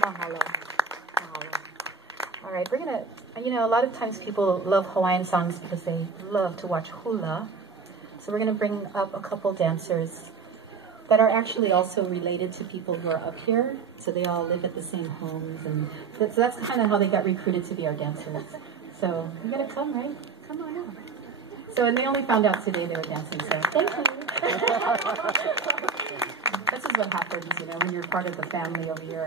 Mahalo. Mahalo. All right, we're gonna, a lot of times people love Hawaiian songs because they love to watch hula. So we're gonna bring up a couple dancers that are actually also related to people who are up here. So they all live at the same homes, and so that's kind of how they got recruited to be our dancers. So you gotta come, right? Come on out. So, and they only found out today they were dancing, so thank you. This is what happens, when you're part of the family over here.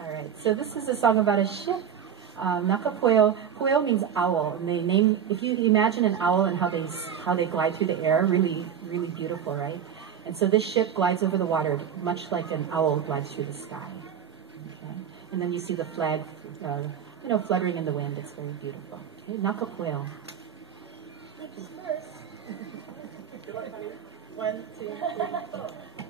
All right, so this is a song about a ship. Nakapueo. Pueo means owl, and they name. If you imagine an owl and how they glide through the air, really, really beautiful, right? And so this ship glides over the water, much like an owl glides through the sky. Okay, and then you see the flag, fluttering in the wind. It's very beautiful. Okay, Nakapueo. Ladies first. 1, 2, 3.